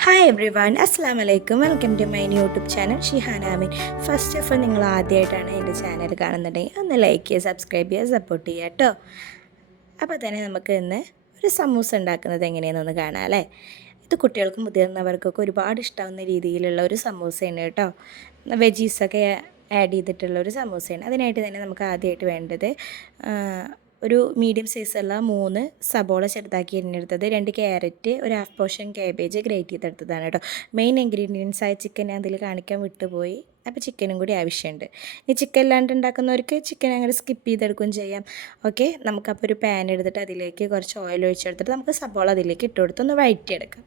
Hi every one, അസ്സാം വലൈക്കും. Welcome to my YouTube channel Shihana Ameen. First of all, നിങ്ങൾ ആദ്യമായിട്ടാണ് എൻ്റെ ചാനൽ കാണുന്നുണ്ടെങ്കിൽ ഒന്ന് ലൈക്ക് ചെയ്യുക, സബ്സ്ക്രൈബ് ചെയ്യുക, സപ്പോർട്ട് ചെയ്യുക കേട്ടോ. അപ്പോൾ തന്നെ നമുക്ക് ഇന്ന് ഒരു സമൂസ ഉണ്ടാക്കുന്നത് എങ്ങനെയാണെന്നൊന്ന് കാണാം അല്ലേ. ഇത് കുട്ടികൾക്കും മുതിർന്നവർക്കൊക്കെ ഒരുപാട് ഇഷ്ടമാവുന്ന രീതിയിലുള്ള ഒരു സമൂസയാണ് കേട്ടോ. വെജീസൊക്കെ ആഡ് ചെയ്തിട്ടുള്ള ഒരു സമൂസയാണ്. അതിനായിട്ട് തന്നെ നമുക്ക് ആദ്യമായിട്ട് വേണ്ടത് ഒരു മീഡിയം സൈസുള്ള 3 സബോള ചെറുതാക്കി അരിഞ്ഞെടുത്തത്, 2 ക്യാരറ്റ്, ഒരു ഹാഫ് പോർഷൻ കാബേജ് ഗ്രേറ്റ് ചെയ്തെടുത്തതാണ് കേട്ടോ. മെയിൻ ഇൻഗ്രീഡിയൻസ് ആയ ചിക്കൻ അതിൽ കാണിക്കാൻ വിട്ടുപോയി, അപ്പോൾ ചിക്കനും കൂടി ആവശ്യമുണ്ട്. ഈ ചിക്കൻ ഇല്ലാണ്ട് ഉണ്ടാക്കുന്നവർക്ക് ചിക്കൻ അങ്ങനെ സ്കിപ്പ് ചെയ്തെടുക്കുകയും ചെയ്യാം. ഓക്കെ, നമുക്കപ്പോൾ ഒരു പാൻ എടുത്തിട്ട് അതിലേക്ക് കുറച്ച് ഓയിൽ ഒഴിച്ചെടുത്തിട്ട് നമുക്ക് സബോള അതിലേക്ക് ഇട്ട് കൊടുത്തൊന്ന് വഴറ്റിയെടുക്കാം.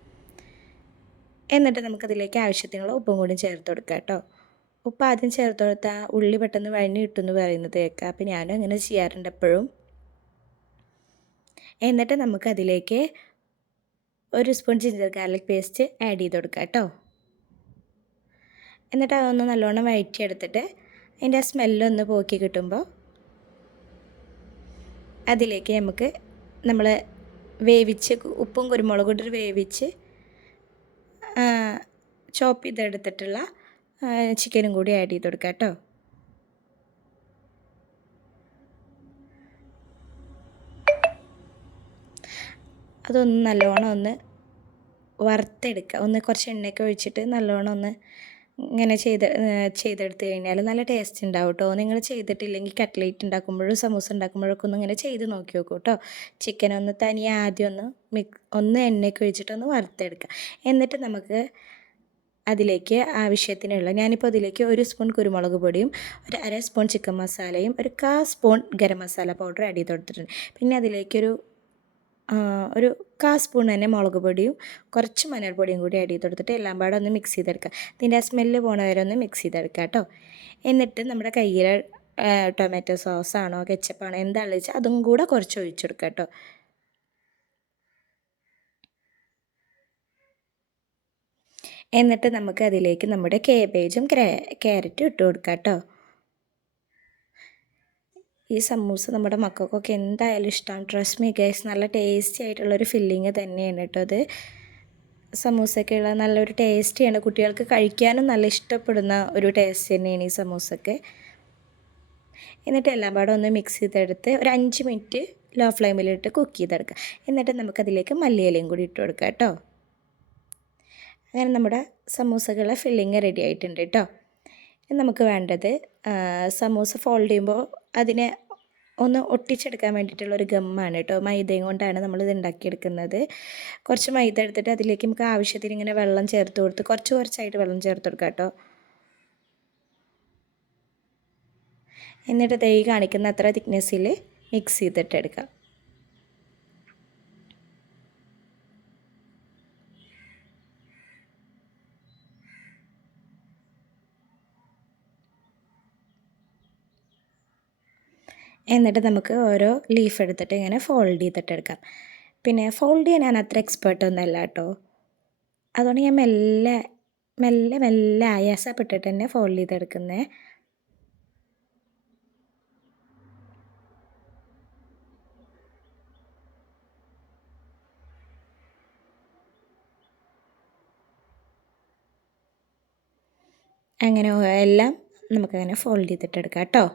എന്നിട്ട് നമുക്കതിലേക്ക് ആവശ്യത്തിനുള്ള ഉപ്പും കൂടി ചേർത്ത് കൊടുക്കാം കേട്ടോ. ഉപ്പ് ആദ്യം ചേർത്ത് കൊടുത്താൽ ഉള്ളി പെട്ടെന്ന് വഴഞ്ഞ് കിട്ടുമെന്ന് പറയുന്നത് കേൾക്കാം. അപ്പോൾ ഞാനും അങ്ങനെ ചെയ്യാറുണ്ട് എപ്പോഴും. എന്നിട്ട് നമുക്കതിലേക്ക് 1 spoon ginger garlic paste add ചെയ്ത് കൊടുക്കാം കേട്ടോ. എന്നിട്ട് അതൊന്ന് നല്ലോണം വഴറ്റിയെടുത്തിട്ട് അതിൻ്റെ ആ സ്മെല്ലൊന്ന് പോക്കി കിട്ടുമ്പോൾ അതിലേക്ക് നമുക്ക് നമ്മൾ വേവിച്ച് ഉപ്പും കുരുമുളകും ഇട്ട് വേവിച്ച് ചോപ്പ് ചെയ്തെടുത്തിട്ടുള്ള ചിക്കനും കൂടി ആഡ് ചെയ്ത് കൊടുക്കാം കേട്ടോ. അതൊന്ന് നല്ലോണം ഒന്ന് വറുത്തെടുക്കുക. ഒന്ന് കുറച്ച് എണ്ണയൊക്കെ ഒഴിച്ചിട്ട് നല്ലോണം ഒന്ന് ഇങ്ങനെ ചെയ്തെടുത്ത് കഴിഞ്ഞാൽ നല്ല ടേസ്റ്റ് ഉണ്ടാവും കേട്ടോ. നിങ്ങൾ ചെയ്തിട്ടില്ലെങ്കിൽ കട്ട്ലേറ്റ് ഉണ്ടാക്കുമ്പോഴും സമൂസ ഉണ്ടാക്കുമ്പോഴൊക്കെ ഒന്ന് ഇങ്ങനെ ചെയ്ത് നോക്കി നോക്കൂ കേട്ടോ. ചിക്കനൊന്ന് തനിയെ ആദ്യം ഒന്ന് എണ്ണയൊക്കെ ഒഴിച്ചിട്ടൊന്ന് വറുത്തെടുക്കുക. എന്നിട്ട് നമുക്ക് അതിലേക്ക് ആവശ്യത്തിനുള്ള, ഞാനിപ്പോൾ അതിലേക്ക് 1 സ്പൂൺ കുരുമുളക് പൊടിയും, ഒരു 1/2 സ്പൂൺ ചിക്കൻ മസാലയും, ഒരു 1/4 spoon garam masala powder add ചെയ്ത് കൊടുത്തിട്ടുണ്ട്. പിന്നെ അതിലേക്കൊരു 1/4 സ്പൂൺ തന്നെ മുളക് പൊടിയും കുറച്ച് മഞ്ഞൾപ്പൊടിയും കൂടി ആഡ് ചെയ്ത് കൊടുത്തിട്ട് എല്ലാം പാടെ ഒന്ന് മിക്സ് ചെയ്തെടുക്കുക. ഇതിൻ്റെ ആ സ്മെല്ല് പോണ വരെ ഒന്ന് മിക്സ് ചെയ്തെടുക്കുക കേട്ടോ. എന്നിട്ട് നമ്മുടെ കയ്യിൽ ടൊമാറ്റോ സോസാണോ കെച്ചപ്പാണോ എന്താണെന്ന് വെച്ചാൽ അതും കൂടെ കുറച്ച് ഒഴിച്ചെടുക്കുക കേട്ടോ. എന്നിട്ട് നമുക്ക് അതിലേക്ക് നമ്മുടെ കേബേജും ക്യാരറ്റും ഇട്ട് കൊടുക്കാം കേട്ടോ. ഈ സമൂസ നമ്മുടെ മക്കൾക്കൊക്കെ എന്തായാലും ഇഷ്ടമാണ്. ട്രസ്റ്റ് മീ ഗൈസ്, നല്ല ടേസ്റ്റി ആയിട്ടുള്ളൊരു ഫില്ലിങ് തന്നെയാണ് കേട്ടോ അത്. സമൂസയൊക്കെയുള്ള നല്ലൊരു ടേസ്റ്റിയാണ്, കുട്ടികൾക്ക് കഴിക്കാനും നല്ല ഇഷ്ടപ്പെടുന്ന ഒരു ടേസ്റ്റ് തന്നെയാണ് ഈ സമൂസയൊക്കെ. എന്നിട്ട് എല്ലാം പാടെ ഒന്ന് മിക്സ് ചെയ്തെടുത്ത് ഒരു 5 മിനിറ്റ് ലോ ഫ്ലെയിമിലിട്ട് കുക്ക് ചെയ്തെടുക്കുക. എന്നിട്ട് നമുക്കതിലേക്ക് മല്ലിയിലയും കൂടി ഇട്ട് കൊടുക്കാം കേട്ടോ. അങ്ങനെ നമ്മുടെ സമൂസകളുടെ ഫില്ലിങ് റെഡി ആയിട്ടുണ്ട് കേട്ടോ. നമുക്ക് വേണ്ടത് സമൂസ ഫോൾഡ് ചെയ്യുമ്പോൾ അതിനെ ഒന്ന് ഒട്ടിച്ചെടുക്കാൻ വേണ്ടിയിട്ടുള്ളൊരു ഗമ്മാണ് കേട്ടോ. മൈദയും കൊണ്ടാണ് നമ്മളിത് ഉണ്ടാക്കിയെടുക്കുന്നത്. കുറച്ച് മൈദ എടുത്തിട്ട് അതിലേക്ക് നമുക്ക് ആവശ്യത്തിന് ഇങ്ങനെ വെള്ളം ചേർത്ത് കൊടുത്ത് കുറച്ചായിട്ട് വെള്ളം ചേർത്ത് കൊടുക്കാം കേട്ടോ. എന്നിട്ട് ദൈ കാണിക്കുന്ന അത്ര തിക്നെസ്സിൽ മിക്സ് ചെയ്തിട്ട് എടുക്കാം. എന്നിട്ട് നമുക്ക് ഓരോ ലീഫ് എടുത്തിട്ട് ഇങ്ങനെ ഫോൾഡ് ചെയ്തിട്ട് എടുക്കാം. പിന്നെ ഫോൾഡ് ചെയ്യാൻ ഞാൻ അത്ര എക്സ്പേർട്ടൊന്നുമല്ല കേട്ടോ. അതുകൊണ്ട് ഞാൻ മെല്ലെ മെല്ലെ മെല്ലെ ആയാസപ്പെട്ടിട്ട് തന്നെ ഫോൾഡ് ചെയ്തെടുക്കുന്നത്. അങ്ങനെ എല്ലാം നമുക്കങ്ങനെ ഫോൾഡ് ചെയ്തിട്ട് എടുക്കാം കേട്ടോ.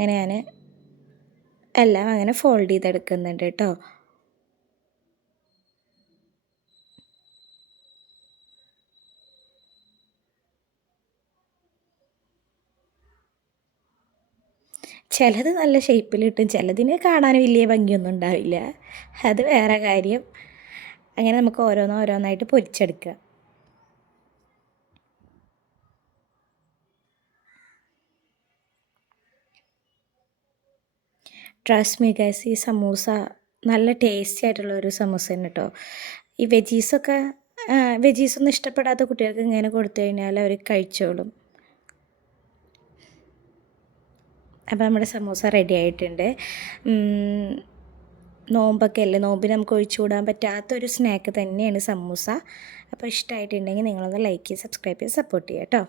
അങ്ങനെ ഞാൻ എല്ലാം അങ്ങനെ ഫോൾഡ് ചെയ്തെടുക്കുന്നുണ്ട് കേട്ടോ. ചിലത് നല്ല ഷേപ്പിൽ കിട്ടും, ചിലതിന് കാണാൻ വലിയ ഭംഗിയൊന്നും ഉണ്ടാവില്ല, അത് വേറെ കാര്യം. അങ്ങനെ നമുക്ക് ഓരോന്നായിട്ട് പൊരിച്ചെടുക്കുക. ട്രസ്റ്റ് മീ ഗൈസ്, ഈ സമൂസ നല്ല ടേസ്റ്റി ആയിട്ടുള്ളൊരു സമൂസ തന്നെ കേട്ടോ. ഈ വെജീസൊന്നും ഇഷ്ടപ്പെടാത്ത കുട്ടികൾക്ക് ഇങ്ങനെ കൊടുത്തു കഴിഞ്ഞാൽ അവർ കഴിച്ചോളും. അപ്പോൾ നമ്മുടെ സമൂസ റെഡി ആയിട്ടുണ്ട്. നോമ്പൊക്കെ അല്ലേ, നോമ്പിന് നമുക്ക് ഒഴിച്ചുകൂടാൻ പറ്റാത്തൊരു സ്നാക്ക് തന്നെയാണ് സമൂസ. അപ്പോൾ ഇഷ്ടമായിട്ടുണ്ടെങ്കിൽ നിങ്ങളൊന്ന് ലൈക്ക് ചെയ്ത് സബ്സ്ക്രൈബ് ചെയ്ത് സപ്പോർട്ട് ചെയ്യാം കേട്ടോ.